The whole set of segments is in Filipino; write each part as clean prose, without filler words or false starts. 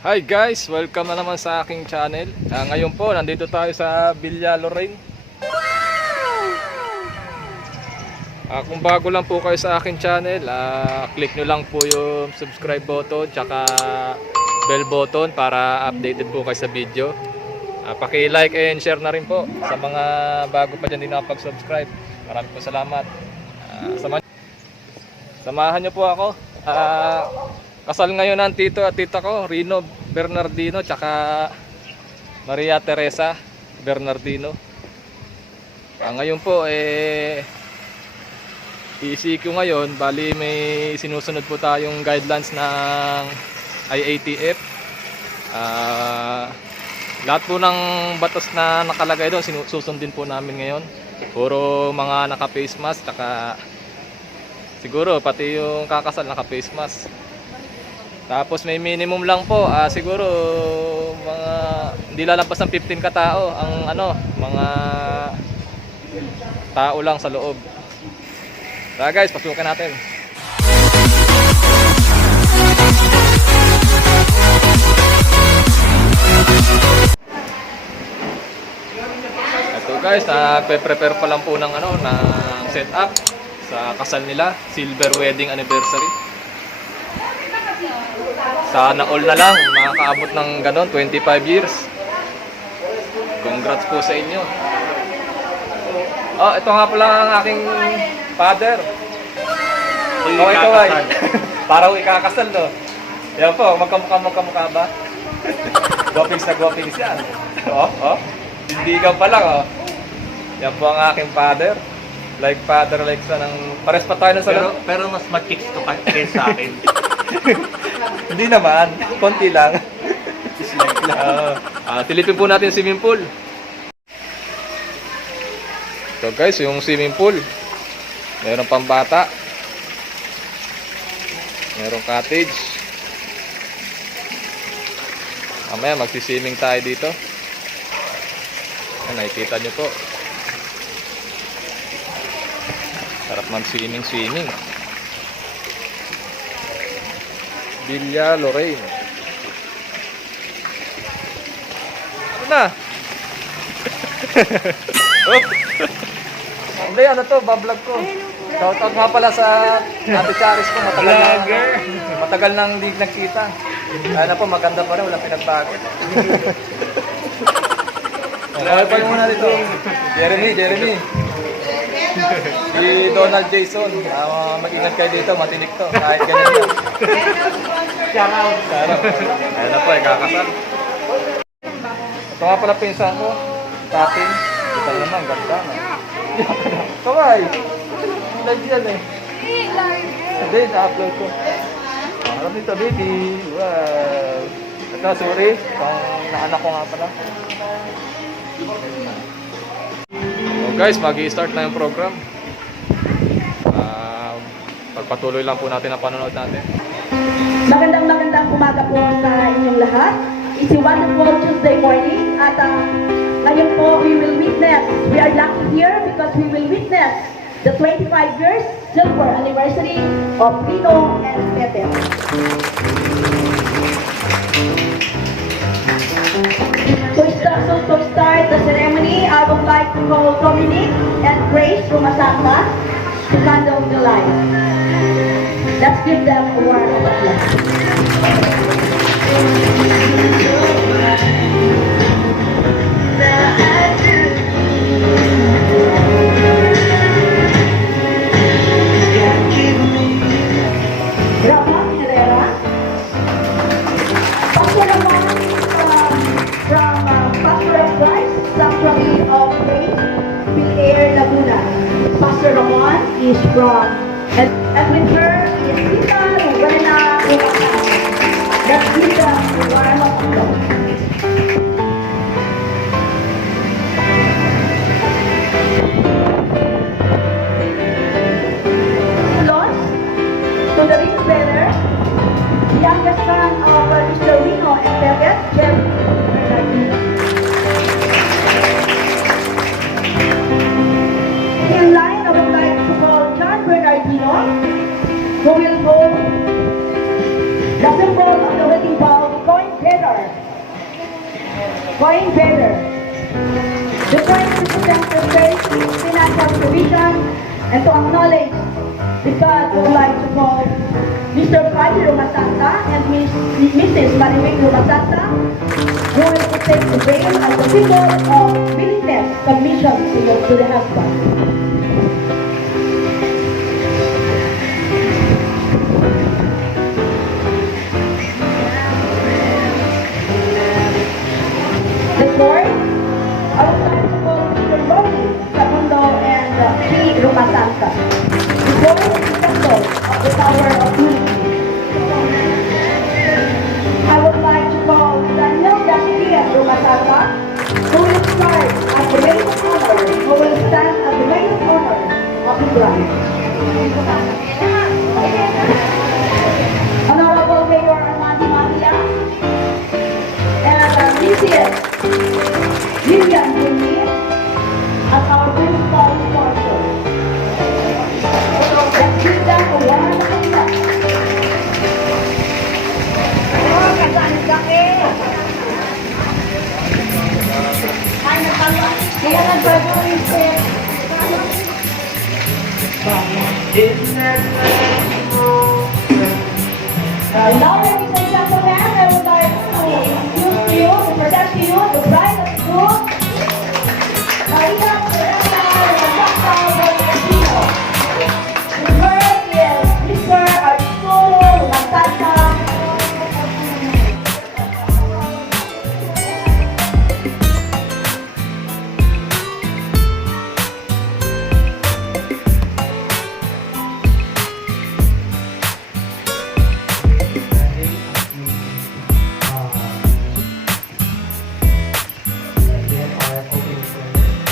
Hi guys! Welcome na naman sa aking channel. Ngayon po, nandito tayo sa Villa Lorraine. Kung bago lang po kayo sa aking channel, click nyo lang po yung subscribe button tsaka bell button para updated po kayo sa video. Paki-like and share na rin po sa mga bago pa dyan din nakapag-subscribe. Maraming po salamat. Samahan nyo po ako. Kasal ngayon ng tito at tita ko, Rino Bernardino tsaka Maria Teresa Bernardino. Ngayon po ECQ ngayon, bali may sinusunod po tayong guidelines ng IATF. Lahat po ng batas na nakalagay doon susundin po namin ngayon. Puro mga naka face mask tsaka siguro pati yung kakasal naka face mask. Tapos may minimum lang po, siguro mga hindi lalabas ng 15 katao ang mga tao lang sa loob. Tara guys, pasukin natin. Ito guys, nagpe-prepare pa lang po ng setup sa kasal nila, silver wedding anniversary. Sana all na lang makakaabot ng ganon, 25 years. Congrats po sa inyo. Ito nga pala ang aking father. Kaway. Parang ikakasal, no? Yan po, magkamukha ba? Guwapings yan. Hindi ka pa lang, Yan po ang aking father. Like father, like son. Pares pa tayo ng salon. Pero mas mag-kicks ka pa sa akin. Hindi naman, konti lang. Silipin po natin swimming pool. Ito guys, yung swimming pool. Meron pang bata. Merong cottage. Mamaya magsiswimming tayo dito. Ayan, nakikita nyo po. Sarap mag-swimming. Villa Lorraine. Ano na? Hindi, bablog ko. Shoutout nga pala sa Ate Charis ko. Matagal nang hindi nagkita. Kaya po, maganda pa rin. Walang pinagbago. Okay pa muna dito. Jeremy. Si Donald Jason. Mag-ingat kayo dito. Matinik to. Kahit ganyan yun. Shoutout. Ayan na po, kakasal. Ito nga pala pinsan ko. Tating. Kita naman, ganda na. Kaway. Live yan Hindi, na-upload ko. Harap nito, baby. Wow. Ito, sorry. Naanak ko nga pala. So guys, mag-i-start na yung program. Pagpatuloy lang po natin ang panonood natin. Magandang umaga po sa inyong lahat. It's a wonderful Tuesday morning. At ngayon po, we are lucky here because we will witness the 25 years silver anniversary of Rino and Peter. To start the ceremony, I would like to call Dominic and Grace Rumasanta to handle the line. Let's give them a warm applause. Pastor Ramon is from Edwinburgh, is Tita Rowena Rumasanta. Let's give them a warm applause. To the ring bearer, the youngest son of Mr. Rino and Peter, Jeremy Bernardino. In line, I would like to call John Bernardino, who will hold the symbol of the wedding vow, coin going better. The Prime President presents financial provision and to acknowledge the God would like to call Mr. Fadi Romasanta and Mrs. Mariwing Romasanta, who will take the veil as a symbol of willingness submission to the husband. The fourth, I would like to call Mr. Ronnie Segundo and P. Romasanta. The fourth is the symbol of the power of unity. I would like to call Daniel Garcia Romasanta, who will serve as the maid of honor, who will stand as the maid of honor of the bride. Honorable Mayor Armando Maria and Mrs. Lilian Muniz as our principal sponsor. Let's give them a warm applause. Kaya nag-graduate siya. Now, ladies and gentlemen, I would like to introduce to you, to present to you, the bride of the groom, Maria Teresa Romasanta Bonacino. The first is Mr. Arturo Romasanta.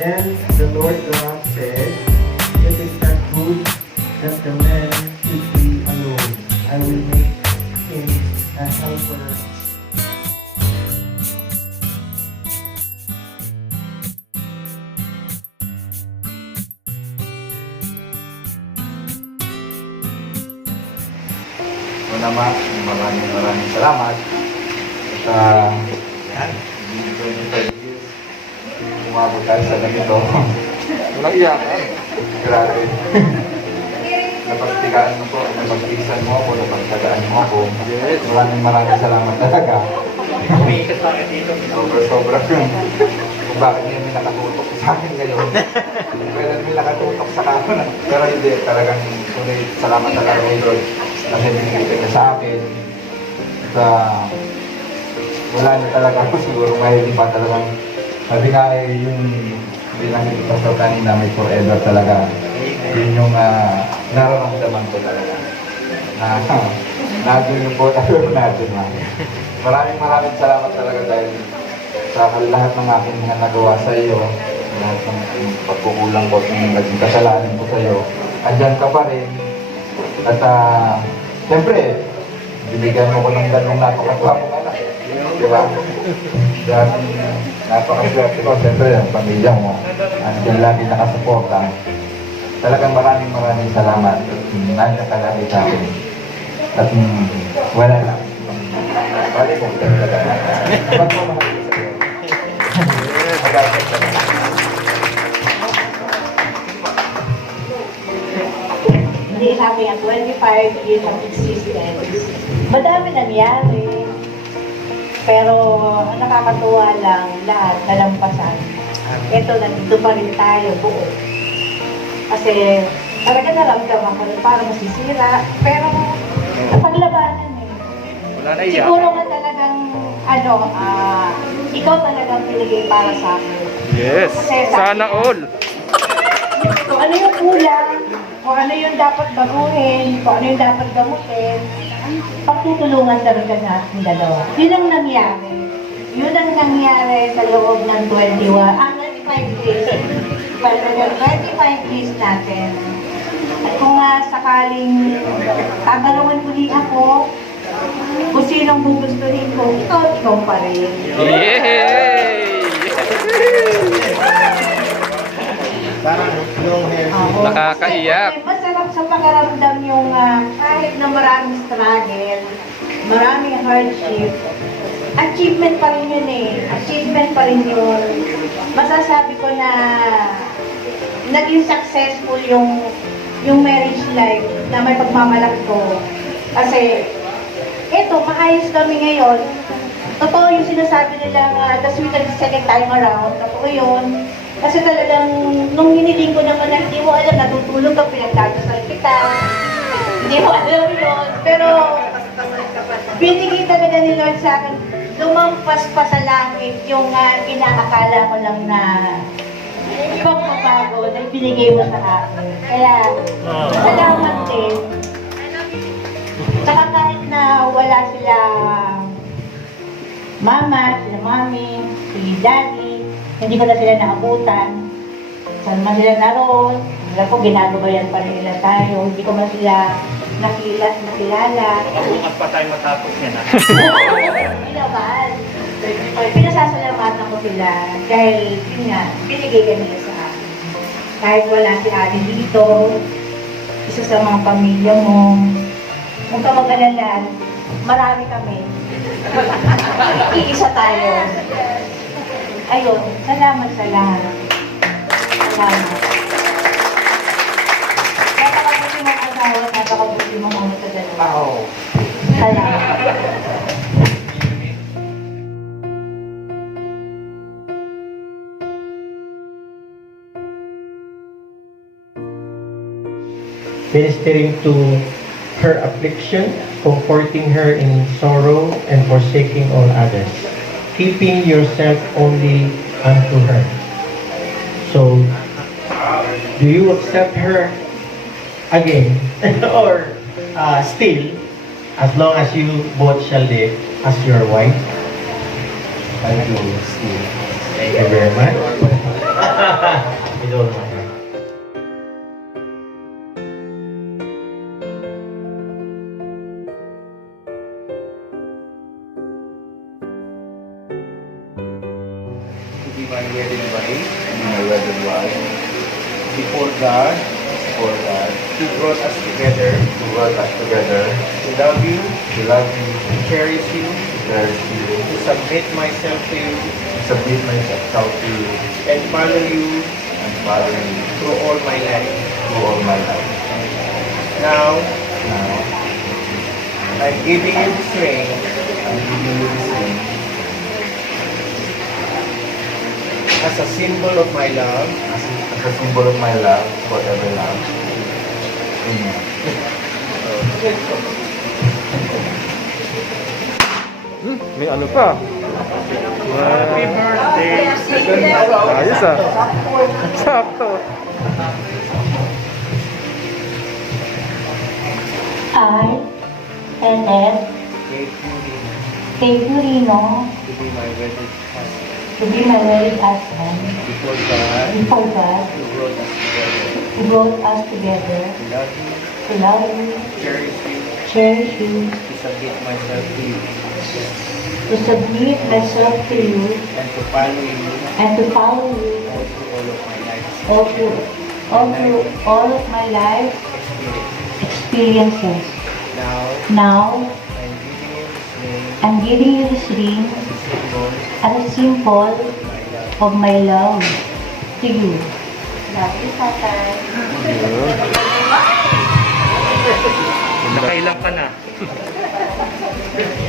Then the Lord God said, "It is not good that the man should be alone. I will make him a helper." Una maraming salamat. At yan, 25 years, umabot tayo sa ganito. Walang iyakan. Grabe. Napagtigaan mo po, napagtiisan mo ako, napagtagaan mo ako. Yes. Maraming salamat talaga. Umiikat tayo dito. Sobra yung kung bakit niya may nakatutok sa akin ngayon. Kaya may nakatutok sa kanan. Pero hindi, talagang sulit. Salamat talaga kay Lord. Kasi binigay niya sa akin. At wala niya talaga ako siguro mahiling pa talagang sabi nga yung bilang yung pastor kanina may forever talaga. Yun yung nararamdaman ko talaga. Nandun yung po tayo natin. Maraming salamat talaga dahil sa lahat ng aking nagawa sa iyo, lahat ng pagkukulang ko, ng naging kasalanan ko sa iyo, andyan ka pa rin. At siyempre, binigyan mo ko ng ganong napakagwapong anak. Di ba? Dahil napakaswerte ko, siyempre, ang pamilya mo, andyan lagi nakasuporta. Talagang maraming salamat. Nandiyan ka lagi sa akin. At wala lang. Bali mo, talaga. Ba't mo mahal ko sa iyo? Hindi namin ang 25 years of existence. Madami nangyari. Pero ang nakakatuwa lang, lahat nalampasan. Ito, nandito pa rin tayo buo. Kasi talaga naramdaman ko rin para masisira. Pero paglabanan eh. Wala na iyak. Siguro nga talagang, ikaw talagang pinigay para sa akin. Yes. Kasi Sana all. kung ano yung kulang, kung ano yung dapat baguhin, kung ano yung dapat gamutin, pagtutulungan talaga natin dalawa. Yun ang nangyari. Yun ang nangyari sa loob ng 25 days. Talaga 25 days natin. At kung sakaling tagalawan uli ako, kung sinong gugustuhin ko, ikaw pa rin. Yay! Nakakaiyak. Kasi masarap sa pakiramdam yung kahit na maraming struggle, maraming hardship, achievement pa rin yun eh. Achievement pa rin yun. Masasabi ko na naging successful yung marriage life na may pagmamalaki ko. Kasi, eto, maayos kami ngayon. Totoo yung sinasabi nila the sweeter the second time around. Totoo yun. Kasi talagang, nung hiniling ko naman na hindi mo alam, natutulog ka, pinagdadasal kita. Hindi mo alam yun. Pero, binigay talaga ni Lord sa akin, lumampas pa sa langit yung inaakala ko lang na pagbabago na binigay mo sa akin. Kaya, salamat din. Tsaka kahit na wala sila mama, sila mami, si daddy, hindi ko na sila naabutan. Saan man sila naroon, alam ko ginagabayan pa rin nila tayo. Hindi ko man sila nakilala. Bukas pa tayo matapos yan ha. Hindi naman. Pinasasalamatan ko sila dahil yun nga, binigay ka nila sa akin. Kahit wala si Ate dito, isa sa mga pamilya mo, huwag ka mag-alala, marami kami. Iisa tayo. Ayun, salamat sa lahat. Salamat. Napakabuti mong asawa, napakabuti mong mga sa dalawa. Salamat. Ministering to her affliction, comforting her in sorrow, and forsaking all others, keeping yourself only unto her. So, do you accept her again, or still, as long as you both shall live as your wife? I do still. Thank you very much. With all my heart. To be my wedded wife, before God, who brought us together, to love you, to cherish you, to submit myself to you, and follow you through all my life. Now, I'm giving you this ring as a symbol of my love, forever love. May ano pa? Happy birthday! Ayos ah. Sakto. I, NF, Kate Murino, to be my wedded husband. to be my wedded husband, Before God, before God, who brought us together, who brought us together, to love you, to love you, cherish you, cherish you, to submit myself to you, to submit myself to you, and to follow you and to follow you all through all of my life all through experiences. Now, Now, I'm giving you this ring I'm giving you this ring as a symbol as a symbol of my love. of my love to you. Love you, Tatay. Nakailang ka na.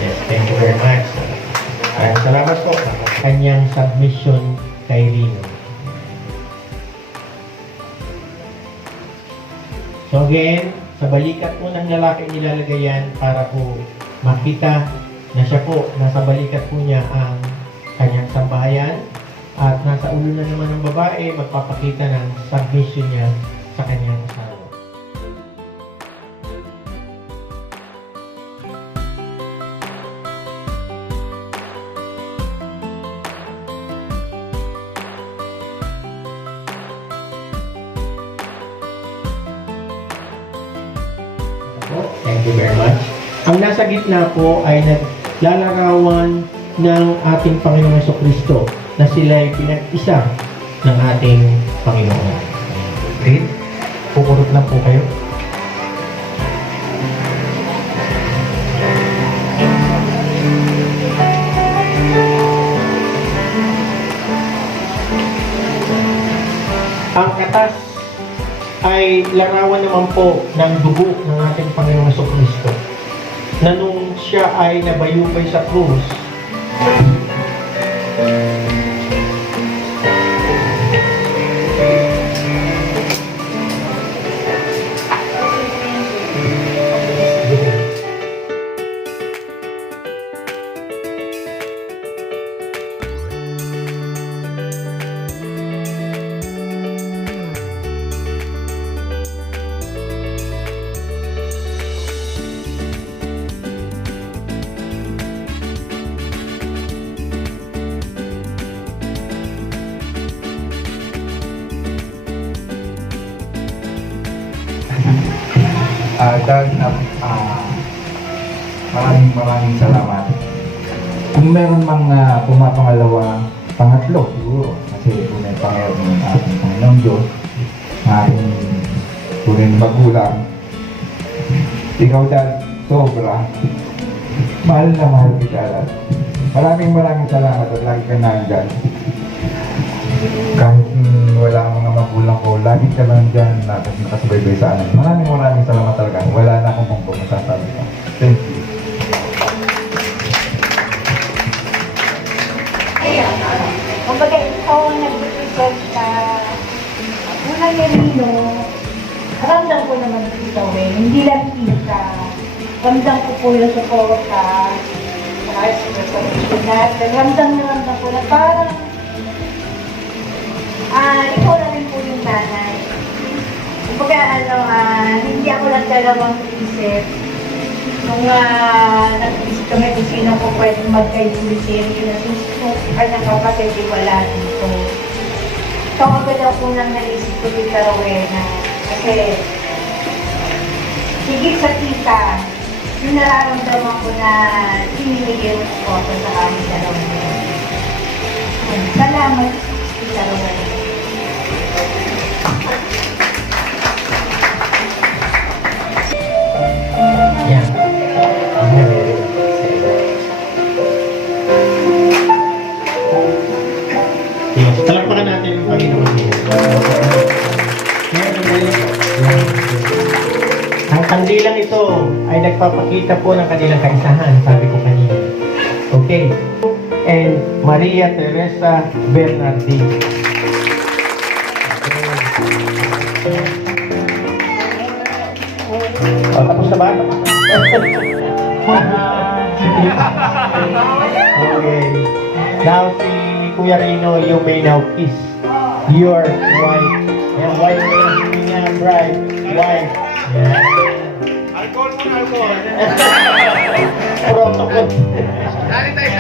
Yes, thank you very much. At salamat po sa kanyang submission kay Rino. So again, sa balikat po ng lalaki nilalagay yan para po makita na siya po, nasa balikat po niya ang kanyang sambahayan at nasa ulo na naman ng babae, magpapakita ng submission niya sa kanyang asawa. Thank you very much. Ang nasa gitna po ay naglalarawan ng ating Panginoong Jesucristo na sila ay pinag-isa ng ating Panginoon. Okay? Pukurot lang po kayo. Ang katas ay larawan naman po ng dugo ng ating Panginoong Jesucristo na nung siya ay nabayubay sa krus, Maraming salamat. Kung meron mang pumapangalawa, pangatlo siguro, kasi kung may Panginoon ng ating Panginoong Diyos, ating tunay na magulang, ikaw dyan, sobra. Mahal na mahal kita. Maraming salamat at lagi ka nandyan. Kahit wala ang mga magulang ko, lagi ka lang dyan nakasubaybay sa amin. Maraming salamat talaga. Wala na akong pang masasabi pa. Thank you. Kumbaga, ikaw ang nag-represent na unang Yerino, ramdam ko naman ikaw eh. Hindi lang kita. Ramdam ko po yung suporta sa expression natin. Ramdam ko na parang ikaw na rin po yung nanay. Kumbaga, hindi ako lang dalawang isip. Nung nag-isip kami kung sino po pwedeng magkaibulitin, nasusukan ng kapatid, wala dito. So, agad ako nang naisip ko dito, Rowena. Kasi, higit sa tita, yung nararamdaman ko na sinimigay mo sa aming dalawa. Salamat, tita Rowena. yan. Yes, talakpakan natin yung Panginoon niya. Ang kandilang ito ay nagpapakita po ng kanilang kaisahan, sabi ko kanina. Okay. And Maria Teresa Bernardin. Oh, tapos na ba? Okay. Now si Kuya Rino, you may now kiss your wife. And wife niya, bride, wife. Yeah. Alcohol mo na, alcohol. Protocol. Dali tayo.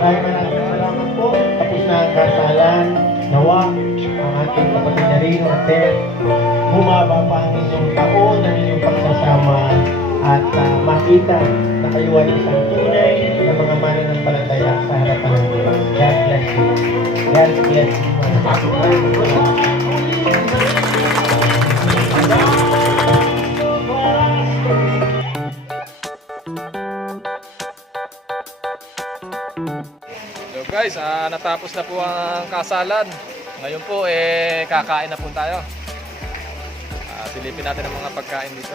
Maraming salamat po. Tapos na ang kasalan. Nawa, ang ating kapatid na Rino at Ted, bumaba pa ang inyong taon, ang inyong pagsasama at makita na kayo ay isang tunay na mga mananampalataya sa harapan ng Diyos. God bless you. God bless you. So guys, natapos na po ang kasalan. Ngayon po, kakain na po tayo. Silipin natin ang mga pagkain dito.